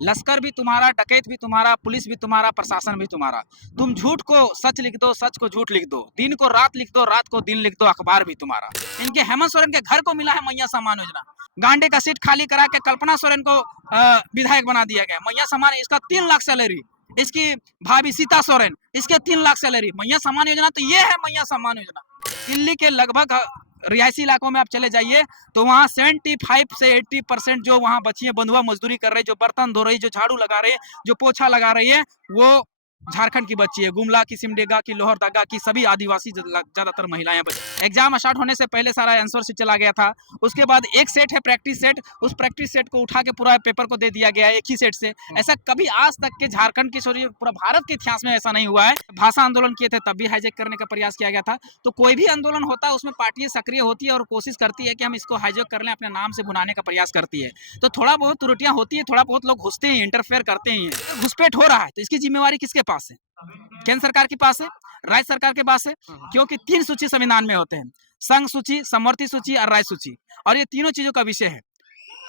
लश्कर भी तुम्हारा, डकैत भी तुम्हारा, पुलिस भी तुम्हारा, प्रशासन भी तुम्हारा। तुम झूठ को सच लिख दो, सच को झूठ लिख दो, दिन को रात लिख दो, रात को दिन लिख दो, अखबार भी तुम्हारा। इनके हेमंत सोरेन के घर को मिला है मैया सम्मान योजना। गांडे का सीट खाली करा के कल्पना सोरेन को विधायक बना दिया गया। मैया सम्मान, इसका 3 लाख सैलरी। इसकी भाभी सीता सोरेन, इसके 3 लाख सैलरी। मैया सम्मान योजना तो ये है मैया सम्मान योजना। दिल्ली के लगभग रिहायशी इलाकों में आप चले जाइए तो वहाँ 75 से 80% जो वहाँ बच्चियां बंधुआ मजदूरी कर रही, जो बर्तन धो रही, जो झाड़ू लगा रही है, जो पोछा लगा रही है, वो झारखंड की बच्ची है। गुमला की, सिमडेगा की, लोहरदगा की सभी आदिवासी ज्यादातर महिलाएं बच्ची। एग्जाम स्टार्ट होने से पहले सारा आंसर शीट चला गया था। उसके बाद एक सेट है प्रैक्टिस सेट, उस प्रैक्टिस सेट को उठा के पूरा पेपर को दे दिया गया है एक ही सेट से। ऐसा कभी आज तक के झारखंड की सॉरी पूरा भारत के इतिहास में ऐसा नहीं हुआ है। भाषा आंदोलन किए थे तब भी हाईजैक करने का प्रयास किया गया था। तो कोई भी आंदोलन होता है उसमें पार्टियां सक्रिय होती है और कोशिश करती है कि हम इसको हाईजैक कर लें, अपने नाम से भुनाने का प्रयास करती है। तो थोड़ा बहुत त्रुटियां होती है, थोड़ा बहुत लोग घुसते हैं, इंटरफेयर करते हैं। घुसपैठ हो रहा है तो इसकी जिम्मेवारी किसके पास है? केंद्र सरकार के पास है, राज्य सरकार के पास है। क्योंकि 3 सूची संविधान में होते हैं, संघ सूची, समवर्ती सूची और राज्य सूची, और ये तीनों चीजों का विषय है।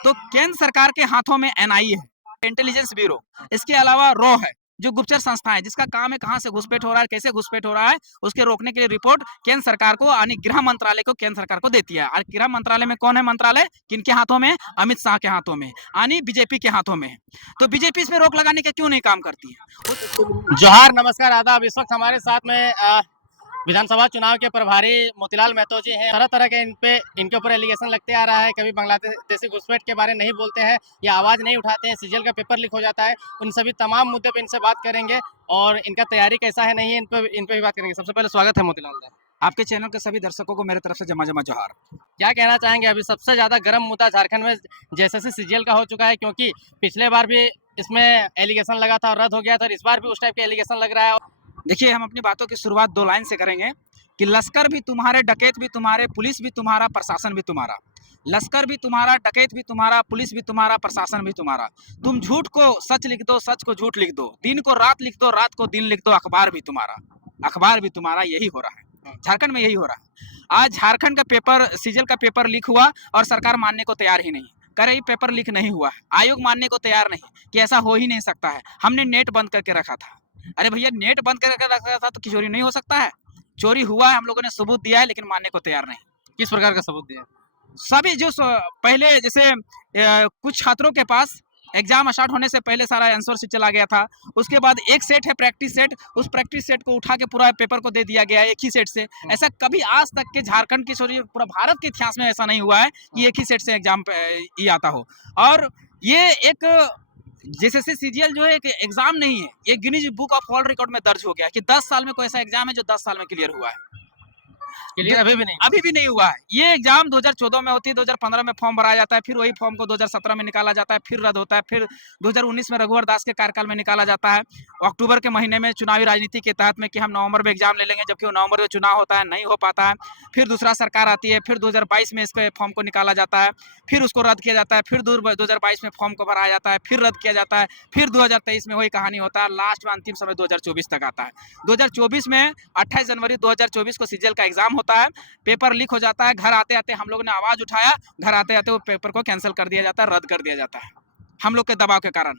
तो केंद्र सरकार के हाथों में एनआईए है, इंटेलिजेंस ब्यूरो। इसके अलावा रॉ है, जो गुप्तचर संस्थाएं जिसका काम है कहां से घुसपैठ हो रहा है, कैसे घुसपैठ हो रहा है, उसके रोकने के लिए रिपोर्ट केंद्र सरकार को यानी गृह मंत्रालय को केंद्र सरकार को देती है। और गृह मंत्रालय में कौन है मंत्रालय, किनके हाथों में? अमित शाह के हाथों में, यानी बीजेपी के हाथों में। तो बीजेपी इस पर रोक लगाने का क्यों नहीं काम करती है? जोहार, नमस्कार, आदाब। इस वक्त हमारे साथ में विधानसभा चुनाव के प्रभारी मोतीलाल महतो जी हैं। तरह तरह के इनके ऊपर एलिगेशन लगते आ रहा है। कभी बांग्लादेशी घुसपैठ के बारे में नहीं बोलते हैं या आवाज़ नहीं उठाते हैं, सीजीएल का पेपर लीक हो जाता है। उन सभी तमाम मुद्दे पे इनसे बात करेंगे और इनका तैयारी कैसा है नहीं है इन पे भी बात करेंगे। सबसे पहले स्वागत है मोतीलाल सर। आपके चैनल के सभी दर्शकों को मेरे तरफ से जमा जमा जोहार। क्या कहना चाहेंगे, अभी सबसे ज़्यादा गर्म मुद्दा झारखंड में जैसे सीजीएल का हो चुका है, क्योंकि पिछले बार भी इसमें एलिगेशन लगा था और रद्द हो गया था, और इस बार भी उस टाइप के एलिगेशन लग रहा है। देखिए, हम अपनी बातों की शुरुआत 2 लाइन से करेंगे कि लश्कर भी तुम्हारे, डकैत भी तुम्हारे, पुलिस भी तुम्हारा, प्रशासन भी तुम्हारा। लश्कर भी तुम्हारा, डकैत भी तुम्हारा, पुलिस भी तुम्हारा, प्रशासन भी तुम्हारा। तुम झूठ को सच लिख दो, सच को झूठ लिख दो, दिन को रात लिख दो, रात को दिन लिख दो, अखबार भी तुम्हारा। अखबार भी तुम्हारा, यही हो रहा है झारखंड में, यही हो रहा है। आज झारखंड का पेपर, सीजीएल का पेपर लीक हुआ और सरकार मानने को तैयार ही नहीं, कह रही पेपर लीक नहीं हुआ है। आयोग मानने को तैयार नहीं कि ऐसा हो ही नहीं सकता है, हमने नेट बंद करके रखा था। अरे भैया, नेट बंद करके रखा था तो चोरी नहीं हो सकता है? चोरी हुआ है, हम लोगों ने सबूत दिया है, लेकिन मानने को तैयार नहीं। किस प्रकार का सबूत दिया? सभी जो पहले जैसे कुछ छात्रों के पास एग्जाम स्टार्ट होने से पहले सारा आंसर शीट चला गया था। उसके बाद एक सेट है प्रैक्टिस सेट, उस प्रैक्टिस सेट को उठा के पूरा पेपर को दे दिया गया है एक ही सेट से। ऐसा कभी आज तक के झारखंड की सॉरी पूरा भारत के इतिहास में ऐसा नहीं हुआ है कि एक ही सेट से एग्जाम ही आता हो। और ये एक जेएसएससी सीजीएल जो है एक एग्जाम नहीं है, ये Guinness book of world record में दर्ज हो गया कि 10 साल में कोई ऐसा एग्जाम है जो 10 साल में क्लियर हुआ है। क्लियर अभी भी नहीं हुआ है। ये एग्जाम 2014 में होती है, 2015 में फॉर्म भराया जाता है, फिर वही फॉर्म को 2017 में निकाला जाता है, फिर रद्द होता है, फिर 2019 में रघुवर दास के कार्यकाल में निकाला जाता है। अक्टूबर के महीने में चुनावी राजनीति के तहत में कि हम नवंबर में एग्जाम ले लेंगे, जबकि वो नवंबर में चुनाव होता है, नहीं हो पाता है। फिर दूसरा सरकार आती है, फिर 2022 में इसके फॉर्म को निकाला जाता है, फिर उसको रद्द किया जाता है, फिर 2022 में फॉर्म को भराया जाता है, फिर रद्द किया जाता है, फिर 2023 में वही कहानी होता है, लास्ट में अंतिम समय 2024 तक आता है। 2024 में 28 जनवरी 2024 को सीजीएल का एग्जाम होता है, पेपर लीक हो जाता है। घर आते आते हम लोगों ने आवाज उठाया, घर आते आते वो पेपर को कैंसिल कर दिया जाता है, रद्द कर दिया जाता है हम लोग के दबाव के कारण।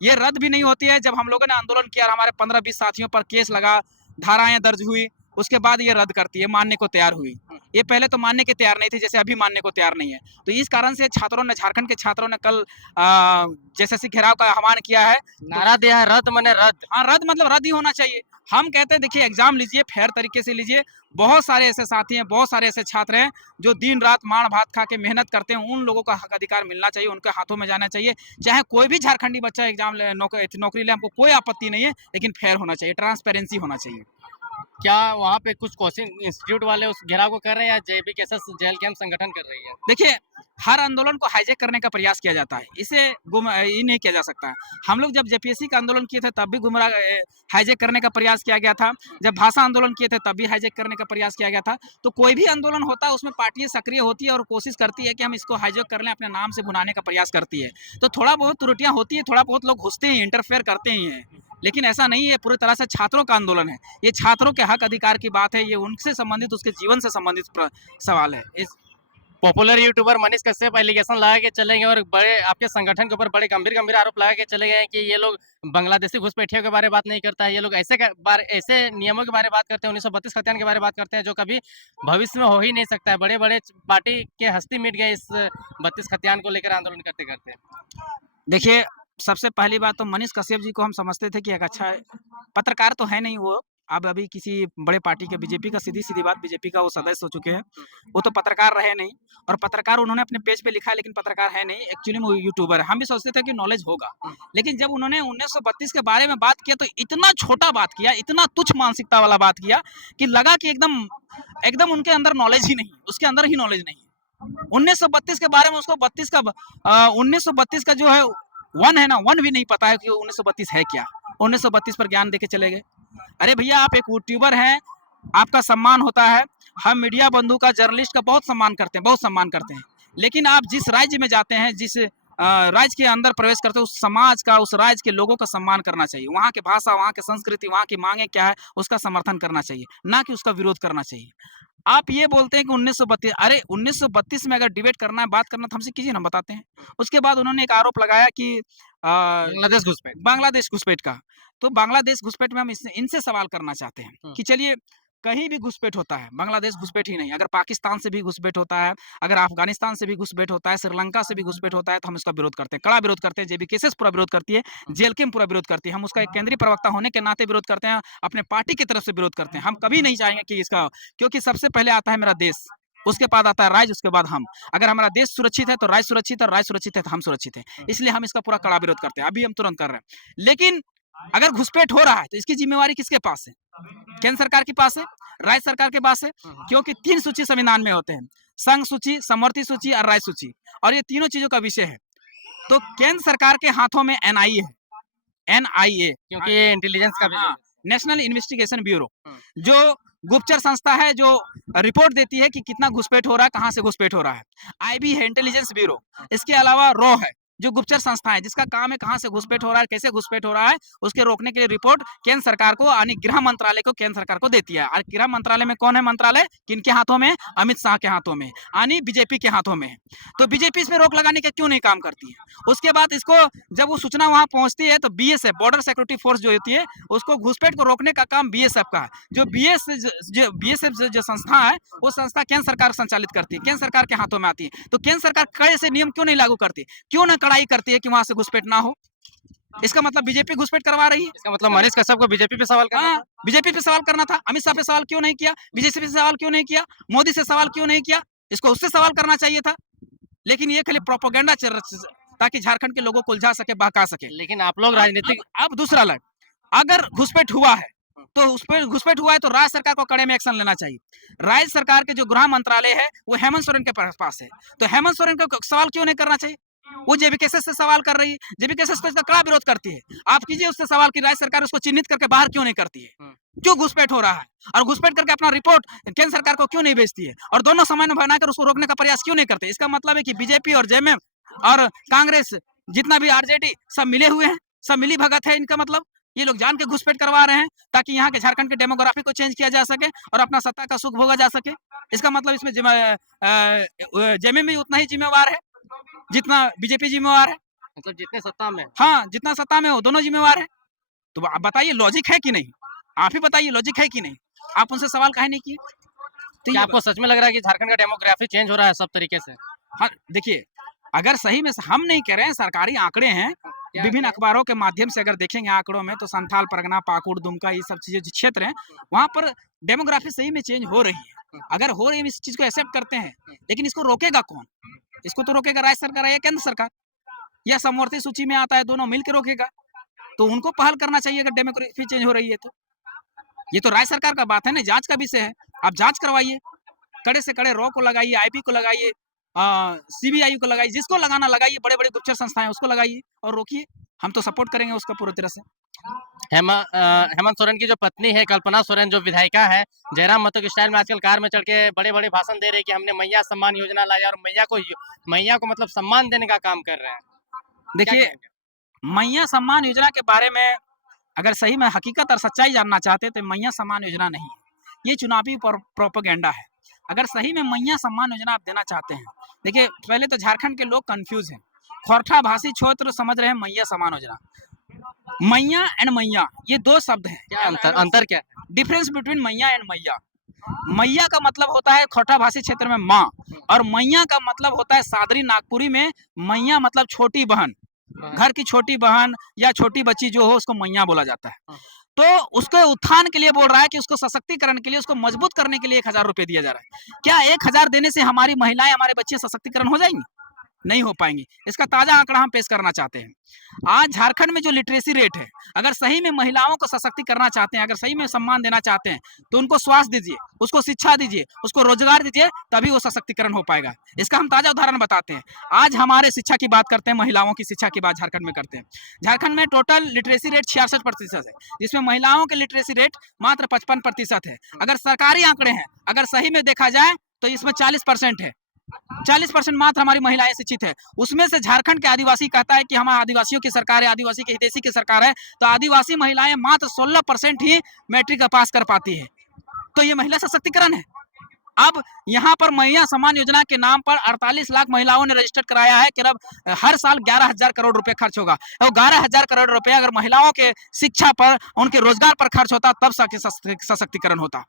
ये रद्द भी नहीं होती है। जब हम लोगों ने आंदोलन किया, हमारे 15-20 साथियों पर केस लगा, धाराएं दर्ज हुई, उसके बाद ये रद्द करती है, मानने को तैयार हुई। ये पहले तो मानने के तैयार नहीं थी, जैसे अभी मानने को तैयार नहीं है। तो इस कारण से छात्रों ने, झारखंड के छात्रों ने कल जेएसएससी घेराव का आह्वान किया है, नारा दिया है, रद्द मने रद्द। हाँ, रद्द मतलब रद्द ही होना चाहिए। हम कहते हैं देखिए, एग्जाम लीजिए, फेयर तरीके से लीजिए। बहुत सारे ऐसे साथी हैं, बहुत सारे ऐसे छात्र हैं जो दिन रात मार भात खा के मेहनत करते हैं, उन लोगों का हक अधिकार मिलना चाहिए, उनके हाथों में जाना चाहिए। चाहे कोई भी झारखंडी बच्चा एग्जाम ले, नौकरी ले, हमको कोई आपत्ति नहीं है, लेकिन फेयर होना चाहिए, ट्रांसपेरेंसी होना चाहिए। क्या वहाँ पे कुछ कोचिंग इंस्टीट्यूट वाले उस घेराव को कर रहे हैं या जेबीकेएसएस जेल कैंप संगठन कर रही है? देखिए, हर आंदोलन को हाईजैक करने का प्रयास किया जाता है, इसे ये नहीं किया जा सकता है। हम लोग जब जेपीएससी का आंदोलन किए थे तब भी हाईजैक करने का प्रयास किया गया था। जब भाषा आंदोलन किए थे तब भी हाईजैक करने का प्रयास किया गया था। तो कोई भी आंदोलन होता है उसमें पार्टियां सक्रिय होती है और कोशिश करती है कि हम इसको हाईजैक कर लें, अपने नाम से भुनाने का प्रयास करती है। तो थोड़ा बहुत त्रुटियां होती है, थोड़ा बहुत लोग घुसते हैं, इंटरफेयर करते ही हैं, लेकिन ऐसा नहीं है। पूरी तरह से छात्रों का आंदोलन है, ये छात्रों के हक अधिकार की बात है, ये उनसे संबंधित, उसके जीवन से संबंधित सवाल है। Popular YouTuber Manish Kashyap allegation लगा के चले गए और बड़े आपके संगठन के ऊपर बड़े गंभीर गंभीर आरोप लगा के चले गए हैं कि ये लोग बांग्लादेशी घुसपैठियों के बारे में बात नहीं करता है, ये लोग ऐसे नियमों के बारे में बात करते हैं, 1932 खतियान के बारे में बात करते हैं जो कभी भविष्य में हो ही नहीं सकता है। बड़े बड़े पार्टी के हस्ती मिट गए इस 32 खतियान को लेकर आंदोलन करते करते। देखिए, सबसे पहली बात तो मनीष कश्यप जी को हम समझते थे कि एक अच्छा पत्रकार तो है नहीं वो। अब अभी किसी बड़े पार्टी के बीजेपी का सीधी-सीधी बात बीजेपी का वो सदस्य हो चुके हैं। वो तो पत्रकार रहे नहीं और पत्रकार उन्होंने अपने पेज पे लिखा है लेकिन पत्रकार है नहीं। एक्चुअली में वो यूट्यूबर है। हम भी सोचते थे कि नॉलेज होगा। लेकिन जब उन्होंने 1932 के बारे में बात किया तो इतना छोटा बात किया, इतना तुच्छ मानसिकता वाला बात किया कि लगा कि एकदम एकदम उनके अंदर नॉलेज ही नहीं है, उसके अंदर ही नॉलेज नहीं है। 1932 के बारे में उसको 1932 का जो है वन है ना, वन भी नहीं पता है कि 1932 है क्या। 1932 पर ज्ञान देके चले गए। अरे भैया, आप एक यूट्यूबर हैं, आपका सम्मान होता है। हम मीडिया बंधु का, जर्नलिस्ट का बहुत सम्मान करते हैं, बहुत सम्मान करते हैं। लेकिन आप जिस राज्य में जाते हैं, जिस राज्य के अंदर प्रवेश करते हैं, उस समाज का, उस राज्य के लोगों का सम्मान करना चाहिए। वहाँ की भाषा, वहाँ की संस्कृति, वहाँ की मांगे क्या है, उसका समर्थन करना चाहिए, ना कि उसका विरोध करना चाहिए। आप ये बोलते हैं कि 1932, अरे 1932 में अगर डिबेट करना है, बात करना तो हमसे कीजिए ना, हम बताते हैं। उसके बाद उन्होंने एक आरोप लगाया कि बांग्लादेश घुसपैठ। बांग्लादेश घुसपैठ का। तो बांग्लादेश घुसपैठ में हम इनसे सवाल करना चाहते हैं कि चलिए, कहीं भी घुसपैठ होता है, बांग्लादेश घुसपैठ ही नहीं, अगर पाकिस्तान से भी घुसपैठ होता है, अगर अफगानिस्तान से भी घुसपैठ होता है, श्रीलंका से भी घुसपैठ होता है, तो हम इसका विरोध करते हैं, कड़ा विरोध करते हैं। जेबीकेएस पूरा विरोध करती है, जेएलके पूरा विरोध करती है। हम उसका एक केंद्रीय प्रवक्ता होने के नाते विरोध करते हैं, अपने पार्टी की तरफ से विरोध करते हैं। हम कभी नहीं चाहेंगे कि इसका, क्योंकि सबसे पहले आता है मेरा देश, उसके बाद आता है राज्य, उसके बाद हम। अगर हमारा देश सुरक्षित है तो राज्य सुरक्षित है, और राज्य सुरक्षित है तो हम सुरक्षित हैं। इसलिए हम इसका पूरा कड़ा विरोध करते हैं, अभी हम तुरंत कर रहे हैं। लेकिन अगर घुसपैठ हो रहा है तो इसकी जिम्मेवारी किसके पास है? केंद्र सरकार के पास है, राज्य सरकार के पास है। क्योंकि 3 सूची संविधान में होते हैं, संघ सूची, समवर्ती सूची और राज्य सूची, और ये तीनों चीजों का विषय है। तो केंद्र सरकार के हाथों में एनआईए है, एनआईए, क्योंकि ये इंटेलिजेंस का भी हाँ, नेशनल इन्वेस्टिगेशन ब्यूरो, जो गुप्तचर संस्था है, जो रिपोर्ट देती है कि कितना घुसपैठ हो रहा है, कहाँ से घुसपैठ हो रहा है। आईबी है, इंटेलिजेंस ब्यूरो। इसके अलावा रॉ है, जो गुप्तचर संस्था है, जिसका काम है कहाँ से घुसपैठ हो रहा है, कैसे घुसपैठ हो रहा है, उसके रोकने के लिए रिपोर्ट केंद्र सरकार को, यानी गृह मंत्रालय को, केंद्र सरकार को देती है। और गृह मंत्रालय में कौन है मंत्रालय, किनके हाथों में? अमित शाह के हाथों में, यानी बीजेपी के हाथों में है। तो बीजेपी इसमें रोक लगाने का क्यों नहीं काम करती है? उसके बाद इसको, जब वो सूचना वहां पहुंचती है तो बीएसएफ, बॉर्डर सिक्योरिटी फोर्स जो होती है, उसको घुसपैठ को रोकने का काम बीएसएफ का है। जो बीएसएफ जो संस्था है, वो संस्था केंद्र सरकार संचालित करती है, केंद्र सरकार के हाथों में आती है। तो केंद्र सरकार कड़े से नियम क्यों नहीं लागू करती, क्यों ना कड़ाई करती है कि वहां से घुसपैठ ना हो? इसका मतलब बीजेपी घुसपैठ करवा रही है। इसका मतलब मनीष कश्यप को बीजेपी पे सवाल करना हाँ, था। बीजेपी पे सवाल करना था। अमित शाह पे सवाल क्यों नहीं किया? बीजेपी पे सवाल क्यों नहीं किया? मोदी से सवाल क्यों नहीं किया? इसको उससे सवाल करना चाहिए था। लेकिन ये खाली प्रोपोगेंडा ताकि झारखंड के लोगों को उलझा सके, बहका सके। लेकिन आप लोग राजनीतिक अब दूसरा लड़, अगर घुसपैठ हुआ है तो उस पर घुसपैठ हुआ है तो राज्य सरकार को कड़े में एक्शन लेना चाहिए। राज्य सरकार के जो गृह मंत्रालय है वो हेमंत सोरेन के पास है, तो हेमंत सोरेन को सवाल क्यों नहीं करना चाहिए? वो जेबीकेएस से सवाल कर रही है, जेबीकेएस तो इसका कड़ा विरोध करती है। आप कीजिए उससे सवाल कि राज्य सरकार उसको चिन्हित करके बाहर क्यों नहीं करती है, क्यों घुसपैठ हो रहा है, और घुसपैठ करके अपना रिपोर्ट केंद्र सरकार को क्यों नहीं भेजती है, और दोनों समय बनाकर उसको रोकने का प्रयास क्यों नहीं करते? इसका मतलब है कि बीजेपी और जेएमएम और कांग्रेस, जितना भी आरजेडी, सब मिले हुए हैं, सब मिली भगत है। इनका मतलब ये लोग जान के घुसपैठ करवा रहे हैं ताकि यहाँ के झारखंड के डेमोग्राफी को चेंज किया जा सके और अपना सत्ता का सुख भोगा जा सके। इसका मतलब इसमें जेएमएम भी उतना ही जिम्मेवार है जितना बीजेपी जिम्मेवार है। मतलब जितने सत्ता में। हाँ, जितना सत्ता में हो दोनों जिम्मेवार है। तो आप बताइए, लॉजिक है कि नहीं? आप ही बताइए, लॉजिक है कि नहीं? आप उनसे सवाल काहे नहीं किए? तो क्या आपको सच में लग रहा है कि झारखंड का डेमोग्राफी चेंज हो रहा है सब तरीके से? हाँ, देखिए, अगर सही में, हम नहीं कह रहे हैं, सरकारी आंकड़े हैं, विभिन्न अखबारों के माध्यम से अगर देखेंगे आंकड़ों में, तो संथाल परगना, पाकुड़, दुमका, ये सब चीजें जो क्षेत्र हैं, वहां पर डेमोग्राफी सही में चेंज हो रही है। अगर हो रही है, इस चीज को एक्सेप्ट करते हैं, लेकिन इसको रोकेगा कौन? इसको तो रोकेगा राज्य सरकार या केंद्र सरकार, या समवर्ती सूची में आता है, दोनों मिलकर रोकेगा। तो उनको पहल करना चाहिए अगर डेमोग्राफी चेंज हो रही है तो। ये तो राज्य सरकार का बात है ना, जांच का विषय है। आप जांच करवाइए, कड़े से कड़े रॉ को लगाइए, आईबी को लगाइए, सीबीआई को लगाइए, जिसको लगाना लगाइए, बड़े बड़े गुप्तचर संस्थाएं उसको लगाइए और रोकिए। हम तो सपोर्ट करेंगे उसका पूरी तरह से। हेमंत सोरेन की जो पत्नी है कल्पना सोरेन, जो विधायिका है, जयराम महतो के स्टाइल में आजकल कार में चढ़ के बड़े बड़े भाषण दे रहे हैं कि हमने मैया सम्मान योजना लाया, और मैया को मतलब सम्मान देने का काम कर रहे हैं। देखिए, मैया सम्मान योजना के बारे में अगर सही में हकीकत और सच्चाई जानना चाहते तो मैया सम्मान योजना नहीं है, ये चुनावी प्रोपेगेंडा है। अगर सही में मैया सम्मान योजना आप देना चाहते हैं, देखिए पहले तो झारखंड के लोग कंफ्यूज हैं। खोरठा भाषी छोत्र समझ रहे हैं मैया सम्मान योजना। मैया एंड मैया ये दो शब्द हैं। क्या अंतर क्या है? डिफरेंस बिटवीन मैया एंड मैया। मैया का मतलब होता है खोरठा भाषी क्षेत्र में माँ, और मैया का मतलब होता है सादरी नागपुरी में मैया मतलब छोटी बहन, घर की छोटी बहन या छोटी बच्ची जो हो उसको मैया बोला जाता है। तो उसके उत्थान के लिए बोल रहा है कि उसको सशक्तिकरण के लिए, उसको मजबूत करने के लिए 1000 रुपए दिया जा रहा है। क्या 1000 देने से हमारी महिलाएं, हमारे बच्चे सशक्तिकरण हो जाएंगी? नहीं हो पाएंगी। इसका ताजा आंकड़ा हम पेश करना चाहते हैं। आज झारखंड में जो लिटरेसी रेट है, अगर सही में महिलाओं को सशक्ति करना चाहते हैं, अगर सही में सम्मान देना चाहते हैं, तो उनको स्वास्थ्य दीजिए, उसको शिक्षा दीजिए, उसको रोजगार दीजिए, तभी वो सशक्तिकरण हो पाएगा। इसका हम ताजा उदाहरण बताते हैं। आज हमारे शिक्षा की बात करते हैं, महिलाओं की शिक्षा की बात झारखंड में करते हैं। झारखंड में टोटल लिटरेसी रेट 66% है, जिसमें महिलाओं के लिटरेसी रेट मात्र 55% है। अगर सरकारी आंकड़े हैं, अगर सही में देखा जाए तो इसमें 40% है। 40% मात्र हमारी महिलाएं शिक्षित है। उसमें से झारखंड के आदिवासी कहता है कि हमारा आदिवासियों की सरकार है, आदिवासी की हितैषी की सरकार है, तो आदिवासी महिलाएं मात्र 16% ही मैट्रिक पास कर पाती है। तो ये महिला सशक्तिकरण है। अब यहाँ पर मैया सम्मान योजना के नाम पर 48 लाख महिलाओं ने रजिस्टर कराया है कि अब हर साल 11,000 करोड़ रुपए खर्च होगा। और 11,000 करोड़ रुपए अगर महिलाओं के शिक्षा पर, उनके रोजगार पर खर्च होता, तब सशक्तिकरण होता।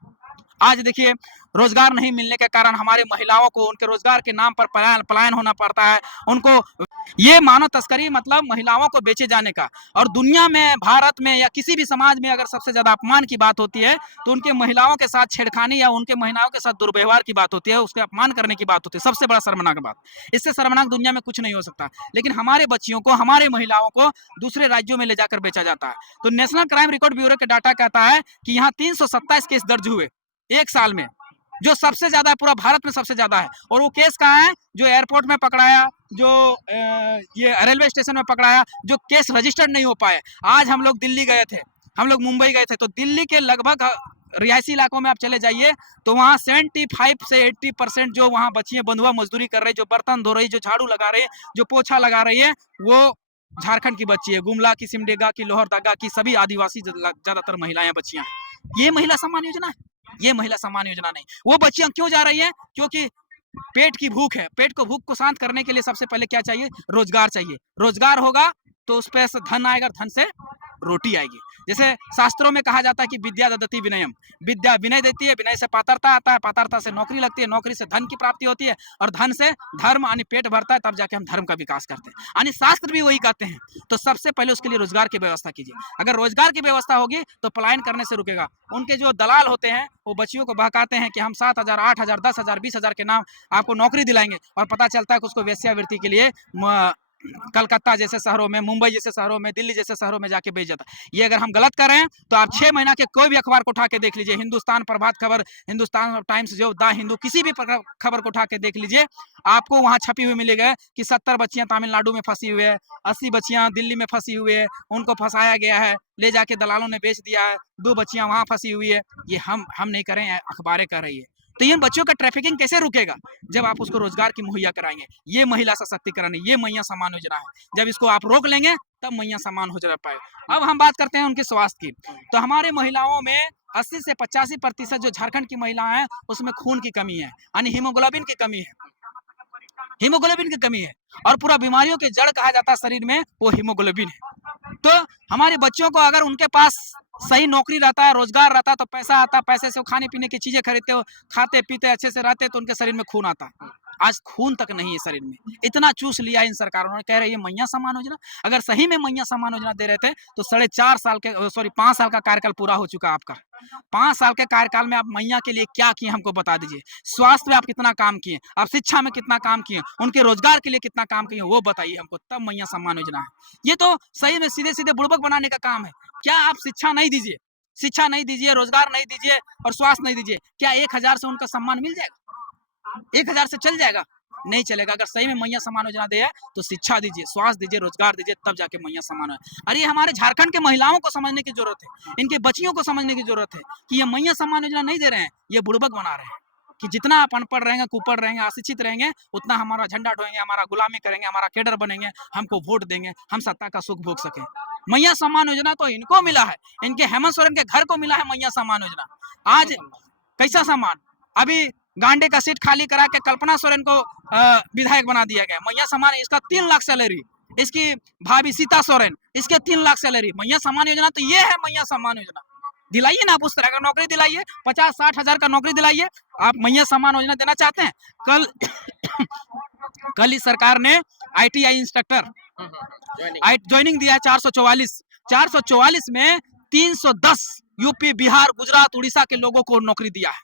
आज देखिए रोजगार नहीं मिलने के कारण हमारी महिलाओं को उनके रोजगार के नाम पर पलायन होना पड़ता है। उनको ये मानव तस्करी मतलब महिलाओं को बेचे जाने का। और दुनिया में, भारत में या किसी भी समाज में अगर सबसे ज्यादा अपमान की बात होती है तो उनके महिलाओं के साथ छेड़खानी या उनके महिलाओं के साथ दुर्व्यवहार की बात होती है, उसके अपमान करने की बात होती है। सबसे बड़ा शर्मनाक बात, इससे शर्मनाक दुनिया में कुछ नहीं हो सकता। लेकिन हमारे बच्चियों को, हमारे महिलाओं को दूसरे राज्यों में ले जाकर बेचा जाता है। तो नेशनल क्राइम रिकॉर्ड ब्यूरो के डाटा कहता है कि यहाँ 327 केस दर्ज हुए एक साल में, जो सबसे ज्यादा है, पूरा भारत में सबसे ज्यादा है। और वो केस कहाँ है? जो एयरपोर्ट में पकड़ाया, जो ये रेलवे स्टेशन में पकड़ाया, जो केस रजिस्टर्ड नहीं हो पाए। आज हम लोग दिल्ली गए थे, हम लोग मुंबई गए थे, तो दिल्ली के लगभग रिहायशी इलाकों में आप चले जाइए तो वहाँ 75 से 80% जो वहाँ बच्चियां बंधुआ मजदूरी कर रही, जो बर्तन धो रही, जो झाड़ू लगा रही, जो पोछा लगा रही है, वो झारखंड की बच्ची है। गुमला की, सिमडेगा की, लोहरदगा की सभी आदिवासी ज्यादातर महिलाएं, बच्चियां हैं। ये महिला सम्मान योजना है? ये महिला सम्मान योजना नहीं। वो बच्चियां क्यों जा रही हैं? क्योंकि पेट की भूख है। पेट को, भूख को शांत करने के लिए सबसे पहले क्या चाहिए? रोजगार चाहिए। रोजगार होगा तो उस पे धन आएगा, धन से रोटी आएगी। जैसे शास्त्रों में कहा जाता है कि विद्या ददति विनयम, विद्या विनय देती है, विनय से पात्रता आता है, पात्रता से नौकरी लगती है, नौकरी से धन की प्राप्ति होती है, और धन से धर्म यानी पेट भरता है, तब जाके हम धर्म का विकास करते हैं। यानी शास्त्र भी वही कहते हैं। तो सबसे पहले उसके लिए रोजगार की व्यवस्था कीजिए। अगर रोजगार की व्यवस्था होगी तो पलायन करने से रुकेगा। उनके जो दलाल होते हैं वो बच्चियों को बहकाते हैं कि हम 7,000, 8,000, 10,000, 20,000 के नाम आपको नौकरी दिलाएंगे, और पता चलता है कि उसको वेश्यावृत्ति के लिए कलकत्ता जैसे शहरों में, मुंबई जैसे शहरों में, दिल्ली जैसे शहरों में जाके बेच जाता है। ये अगर हम गलत कर रहे हैं तो आप 6 महीना के कोई भी अखबार को उठा के देख लीजिए, हिंदुस्तान, प्रभात खबर, हिंदुस्तान टाइम्स, जो द हिंदू, किसी भी खबर को उठा के देख लीजिए, आपको वहां छपी हुई मिलेगा कि 70 बच्चियां तमिलनाडु में फंसी हुई है, 80 बच्चियां दिल्ली में फंसी हुई है, उनको फंसाया गया है, ले जाके दलालों ने बेच दिया है, 2 बच्चियां वहां फंसी हुई है। ये हम नहीं करें, अखबारें कर रही है। तो इन बच्चों का ट्रैफिकिंग कैसे रुकेगा? जब आप उसको रोजगार की मुहैया कराएंगे। ये महिला सशक्तिकरण है, ये मैया सम्मान योजना है। जब इसको आप रोक लेंगे तब मैया सम्मान हो जा पाए। अब हम बात करते हैं उनके स्वास्थ्य की। तो हमारे महिलाओं में 80 से 85% जो झारखंड की महिलाएं हैं उसमें खून की कमी है, यानी हीमोग्लोबिन की कमी है। हीमोग्लोबिन की कमी है, और पूरा बीमारियों के जड़ कहा जाता है शरीर में, वो हीमोग्लोबिन है। तो हमारे बच्चों को अगर उनके पास सही नौकरी रहता है, रोजगार रहता है, तो पैसा आता है, पैसे से वो खाने पीने की चीजें खरीदते हो, खाते पीते अच्छे से रहते, तो उनके शरीर में खून आता है। आज खून तक नहीं है शरीर में, इतना चूस लिया इन सरकारों ने। कह रहे ये मैया सम्मान योजना। अगर सही में मैया सम्मान योजना दे रहे थे तो 5.5 साल के, सॉरी 5 साल का कार्यकाल पूरा हो चुका आपका। 5 साल के कार्यकाल में आप मैया के लिए क्या किए हमको बता दीजिए। स्वास्थ्य में आप कितना काम किए, आप शिक्षा में कितना काम किए, उनके रोजगार के लिए कितना काम किए, वो बताइए हमको, तब मैया सम्मान योजना है। ये तो सही में सीधे सीधे बुड़बक बनाने का काम है। क्या आप शिक्षा नहीं दीजिए, शिक्षा नहीं दीजिए, रोजगार नहीं दीजिए और स्वास्थ्य नहीं दीजिए, क्या 1,000 से उनका सम्मान मिल जाएगा? 1,000 से चल जाएगा? नहीं चलेगा। अगर सही में मैया सम्मान योजना दे है तो शिक्षा दीजिए, स्वास्थ्य दीजिए, रोजगार दीजिए, तब जाके मैया सम्मान है। अरे हमारे झारखंड के महिलाओं को समझने की जरूरत है, इनके बच्चियों को समझने की जरूरत है कि ये मैया सम्मान योजना नहीं दे रहे हैं, ये बुड़बक बना रहे हैं। कि जितना आप अनपढ़ रहेंगे, कुपढ़ रहेंगे, अशिक्षित रहेंगे, उतना हमारा झंडा ढोएंगे, हमारा गुलामी करेंगे, हमारा केडर बनेंगे, हमको वोट देंगे, हम सत्ता का सुख भोग सके। मैया सम्मान योजना तो इनको मिला है, इनके हेमंत सोरेन के घर को मिला है मैया सम्मान योजना। आज कैसा सम्मान? अभी गांडे का सीट खाली करा के कल्पना सोरेन को विधायक बना दिया गया। मैया सम्मान, इसका 3 लाख सैलरी, इसकी भाभी सीता सोरेन, इसके 3 लाख सैलरी। मैया सम्मान योजना तो ये है मैया सम्मान योजना। दिलाइए ना, आप उस तरह का नौकरी दिलाइए, 50-60 हजार का नौकरी दिलाइए। आप मैया सम्मान योजना देना चाहते हैं? कल कल इस सरकार ने ITI इंस्ट्रक्टर ज्वाइनिंग दिया है 444 में 310 यूपी, बिहार, गुजरात, उड़ीसा के लोगों को नौकरी दिया है।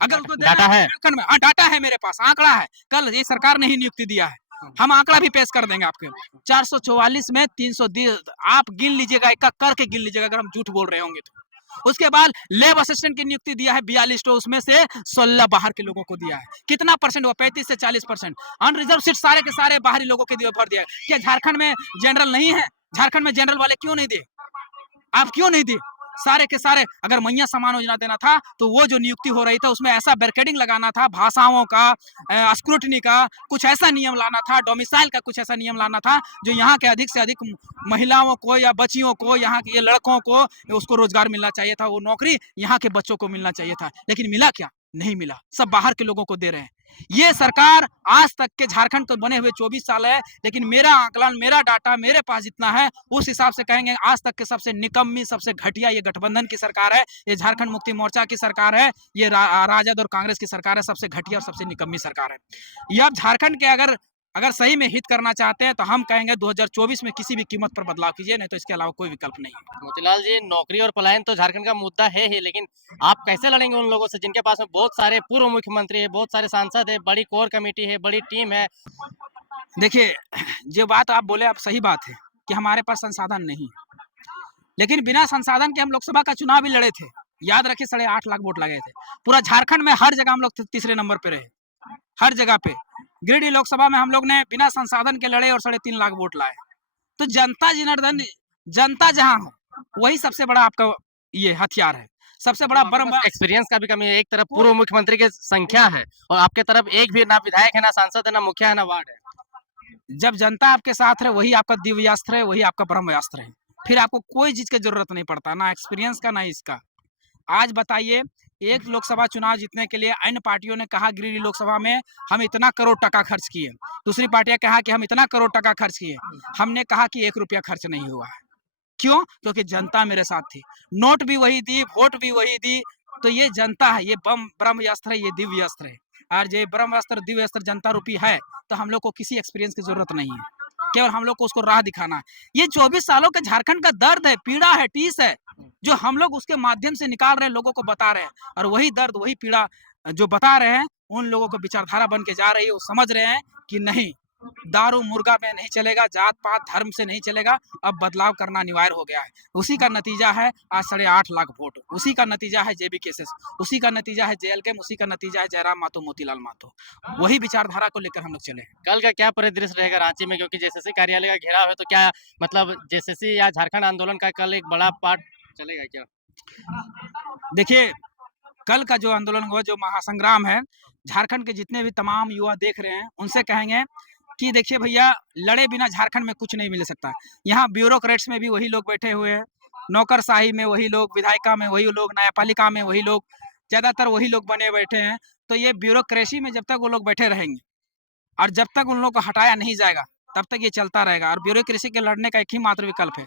अगर उसको डाटा है, झारखंड में, हाँ डाटा है मेरे पास, आंकड़ा है, कल ये सरकार ने ही नियुक्ति दिया है, हम आंकड़ा भी पेश कर देंगे आपके। 444 में 300, आप गिन लीजिएगा, एक एक करके गिन लीजिएगा अगर हम झूठ बोल रहे होंगे तो। उसके बाद लेब असिस्टेंट की नियुक्ति दिया है 42, तो उसमें से 16 बाहर के लोगों को दिया है। कितना परसेंट हुआ? 35 से 40%। अनरिजर्व सीट सारे के सारे बाहरी लोगों के भर दिया है। क्या झारखंड में जनरल नहीं है? झारखंड में जनरल वाले क्यों नहीं दिए? आप क्यों नहीं दिए? सारे के सारे, अगर मैया सम्मान योजना देना था तो वो जो नियुक्ति हो रही था उसमें ऐसा बैरिकेडिंग लगाना था, भाषाओं का, स्क्रूटनी का कुछ ऐसा नियम लाना था, डोमिसाइल का कुछ ऐसा नियम लाना था जो यहाँ के अधिक से अधिक महिलाओं को या बच्चियों को, यहाँ के लड़कों को, उसको रोजगार मिलना चाहिए था, वो नौकरी यहाँ के बच्चों को मिलना चाहिए था। लेकिन मिला क्या? नहीं मिला, सब बाहर के लोगों को दे रहे हैं। ये सरकार आज तक के झारखंड को बने हुए 24 साल है, लेकिन मेरा आकलन, मेरा डाटा मेरे पास जितना है उस हिसाब से कहेंगे आज तक के सबसे निकम्मी, सबसे घटिया ये गठबंधन की सरकार है, ये झारखंड मुक्ति मोर्चा की सरकार है, ये राजद और कांग्रेस की सरकार है, सबसे घटिया और सबसे निकम्मी सरकार है। ये अब झारखंड के अगर सही में हित करना चाहते हैं तो हम कहेंगे 2024 में किसी भी कीमत पर बदलाव कीजिए, नहीं तो इसके अलावा कोई विकल्प नहीं है। मोतीलाल जी, नौकरी और पलायन तो झारखंड का मुद्दा है ही, लेकिन आप कैसे लड़ेंगे उन लोगों से जिनके पास में बहुत सारे पूर्व मुख्यमंत्री है, बहुत सारे सांसद है, बड़ी कोर कमेटी है, बड़ी टीम है? देखिए, जो बात आप बोले, आप सही बात है कि हमारे पास संसाधन नहीं है, लेकिन बिना संसाधन के हम लोकसभा का चुनाव भी लड़े थे। याद रखिए, 8.5 लाख वोट लगे थे पूरा झारखंड में, हर जगह हम लोग तीसरे नंबर पे रहे, हर जगह पे। गिरिडीह लोकसभा में हम लोग ने बिना संसाधन के लड़े और 3.5 लाख वोट लाए। तो जनता जनार्दन, जनता जहां हो वही सबसे बड़ा आपका ये हथियार है, सबसे बड़ा बर्म। एक्सपीरियंस का भी कमी है, एक तरफ पूर्व मुख्यमंत्री की संख्या है और आपके तरफ एक भी ना विधायक है, ना सांसद है, ना मुखिया है, ना वार्ड है। जब जनता आपके साथ है वही आपका दिव्यास्त्र है, वही आपका ब्रह्मास्त्र है, फिर आपको कोई चीज की जरूरत नहीं पड़ता, ना एक्सपीरियंस का, ना इसका। आज बताइए, एक लोकसभा चुनाव जीतने के लिए अन्य पार्टियों ने कहा गिरिडीह लोकसभा में हम इतना करोड़ टका खर्च किए, दूसरी पार्टियां कहा कि हम इतना करोड़ टका खर्च किए, हमने कहा कि 1 रुपया खर्च नहीं हुआ है। क्यों? क्योंकि जनता मेरे साथ थी, नोट भी वही दी, वोट भी वही दी। तो ये जनता है, ये ब्रह्म अस्त्र है, ये दिव्य अस्त्र है। और ये ब्रह्म अस्त्र, दिव्य अस्त्र जनता रूपी है, तो हम लोग को किसी एक्सपीरियंस की जरूरत नहीं है, केवल हम लोग को उसको राह दिखाना है। ये 24 सालों के झारखंड का दर्द है, पीड़ा है, टीस है, जो हम लोग उसके माध्यम से निकाल रहे हैं, लोगों को बता रहे हैं। और वही दर्द, वही पीड़ा जो बता रहे हैं, उन लोगों को विचारधारा बन के जा रही है। वो समझ रहे हैं कि नहीं, दारू मुर्गा में नहीं चलेगा, जात पात धर्म से नहीं चलेगा, अब बदलाव करना अनिवार्य हो गया है। उसी का नतीजा है आज 8.5 लाख वोट, उसी का नतीजा है जेबी केसेस, उसी का नतीजा है जेएलके, उसी का नतीजा है जयराम मातो, मोतीलाल मातो। वही विचारधारा को लेकर हम लोग चले। कल का क्या परिदृश्य रहेगा रांची में, क्योंकि जेसीसी कार्यालय का घेराव है, तो क्या मतलब जेसीसी या झारखंड आंदोलन का कल एक बड़ा पार्ट चलेगा क्या? देखिए, कल का जो आंदोलन हुआ, जो महासंग्राम है, झारखंड के जितने भी तमाम युवा देख रहे हैं उनसे कहेंगे कि देखिए भैया, लड़े बिना झारखंड में कुछ नहीं मिल सकता। यहाँ ब्यूरोक्रेट्स में भी वही लोग बैठे हुए हैं, नौकरशाही में वही लोग, विधायिका में वही लोग, न्यायपालिका में वही लोग, ज्यादातर वही लोग बने बैठे हैं। तो ये ब्यूरोक्रेसी में जब तक वो लोग बैठे रहेंगे और जब तक उन लोगों को हटाया नहीं जाएगा, तब तक ये चलता रहेगा। और ब्यूरोक्रेसी के लड़ने का एक ही मात्र विकल्प है,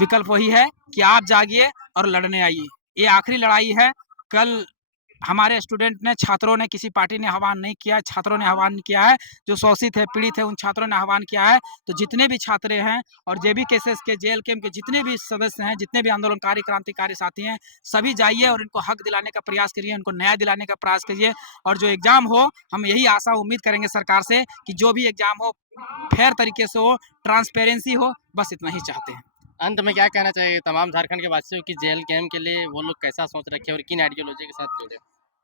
विकल्प वही है कि आप जागिए और लड़ने आइए। ये आखिरी लड़ाई है। कल हमारे स्टूडेंट ने, छात्रों ने, किसी पार्टी ने आह्वान नहीं किया है, छात्रों ने आह्वान किया है, जो शोषित है, पीड़ित है, उन छात्रों ने आह्वान किया है। तो जितने भी छात्र हैं और जेबी केसेस के, जेल कैंप के जितने भी सदस्य हैं, जितने भी आंदोलनकारी क्रांतिकारी साथी हैं, सभी जाइए और इनको हक दिलाने का प्रयास करिए, उनको न्याय दिलाने का प्रयास करिए। और जो एग्जाम हो, हम यही आशा उम्मीद करेंगे सरकार से कि जो भी एग्जाम हो फेयर तरीके से हो, ट्रांसपेरेंसी हो, बस इतना ही चाहते हैं। अंत में क्या कहना चाहिए तमाम झारखंड के वासियों की जेल गेम के लिए, वो लोग कैसा सोच रखे और किन आइडियोलॉजी के साथ जुड़े?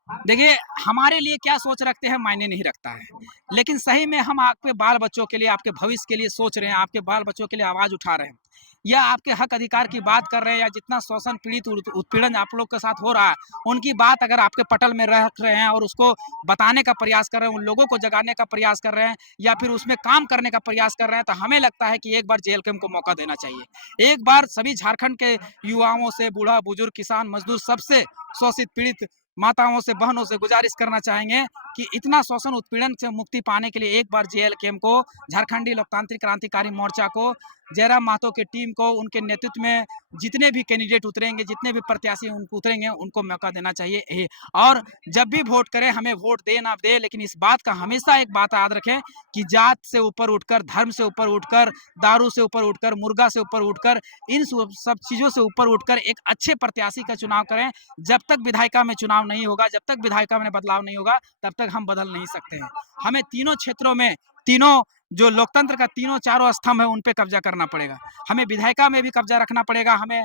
देखिए, हमारे लिए क्या सोच रखते हैं मायने नहीं रखता है, लेकिन सही में हम आपके बाल बच्चों के लिए, आपके भविष्य के लिए सोच रहे हैं, आपके बाल बच्चों के लिए आवाज उठा रहे हैं, या आपके हक अधिकार की बात कर रहे हैं, या जितना शोषण, पीड़ित, उत्पीड़न आप लोग के साथ हो रहा है, उनकी बात अगर आपके पटल में रख रहे हैं और उसको बताने का प्रयास कर रहे हैं, उन लोगों को जगाने का प्रयास कर रहे हैं, या फिर उसमें काम करने का प्रयास कर रहे हैं, तो हमें लगता है कि एक बार जेल कैंप को मौका देना चाहिए। एक बार सभी झारखंड के युवाओं से, बूढ़ा बुजुर्ग, किसान, मजदूर, सबसे शोषित, पीड़ित माताओं से, बहनों से गुजारिश करना चाहेंगे कि इतना शोषण उत्पीड़न से मुक्ति पाने के लिए एक बार जेएलकेएम को, झारखंडी लोकतांत्रिक क्रांतिकारी मोर्चा को, जयराम महतो की टीम को, उनके नेतृत्व में जितने भी कैंडिडेट उतरेंगे, जितने भी प्रत्याशी उतरेंगे, उनको मौका देना चाहिए। और जब भी वोट करें, हमें वोट दे ना दे, लेकिन इस बात का हमेशा एक बात याद रखें कि जात से ऊपर उठकर, धर्म से ऊपर उठकर, दारू से ऊपर उठकर, मुर्गा से ऊपर उठकर, इन सब चीज़ों से ऊपर उठकर एक अच्छे प्रत्याशी का चुनाव करें। जब तक विधायिका में चुनाव नहीं होगा, जब तक विधायिका में बदलाव नहीं होगा, तब तक हम बदल नहीं सकते हैं। हमें तीनों क्षेत्रों में, तीनों जो लोकतंत्र का तीनों चारों स्तंभ है, उन पे कब्जा करना पड़ेगा। हमें विधायिका में भी कब्जा रखना पड़ेगा, हमें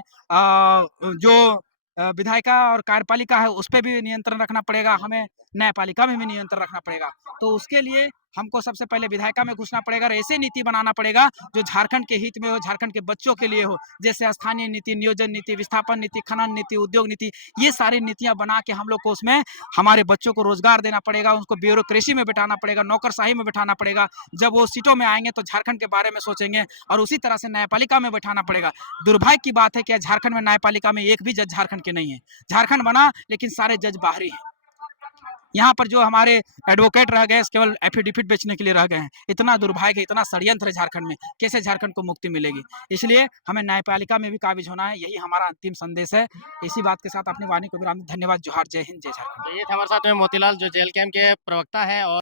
जो विधायिका और कार्यपालिका है उस पे भी नियंत्रण रखना पड़ेगा, हमें न्यायपालिका में भी नियंत्रण रखना पड़ेगा। तो उसके लिए हमको सबसे पहले विधायिका में घुसना पड़ेगा और ऐसे नीति बनाना पड़ेगा जो झारखंड के हित में हो, झारखंड के बच्चों के लिए हो। जैसे स्थानीय नीति, नियोजन नीति, विस्थापन नीति, खनन नीति, उद्योग नीति, ये सारी नीतियां बना के हम लोग को उसमें हमारे बच्चों को रोजगार देना पड़ेगा, उनको ब्यूरोक्रेसी में बिठाना पड़ेगा, नौकरशाही में बिठाना पड़ेगा। जब वो सीटों में आएंगे तो झारखंड के बारे में सोचेंगे, और उसी तरह से न्यायपालिका में बैठाना पड़ेगा। दुर्भाग्य की बात है कि झारखंड में न्यायपालिका में एक भी जज झारखंड के नहीं है। झारखंड बना लेकिन सारे जज बाहरी हैं। यहाँ पर जो हमारे एडवोकेट रह गए केवल एफिडेविट बेचने के लिए रह गए हैं। इतना दुर्भाग्य है, इतना षड्यंत्र है झारखंड में, कैसे झारखंड को मुक्ति मिलेगी? इसलिए हमें न्यायपालिका में भी काबिज होना है, यही हमारा अंतिम संदेश है। इसी बात के साथ अपनी वाणी को विराम। धन्यवाद। जोहार, जय हिंद, जय झारखंड। तो ये थे हमारे साथ में मोतीलाल, जो जेएलकेएम के प्रवक्ता हैं। और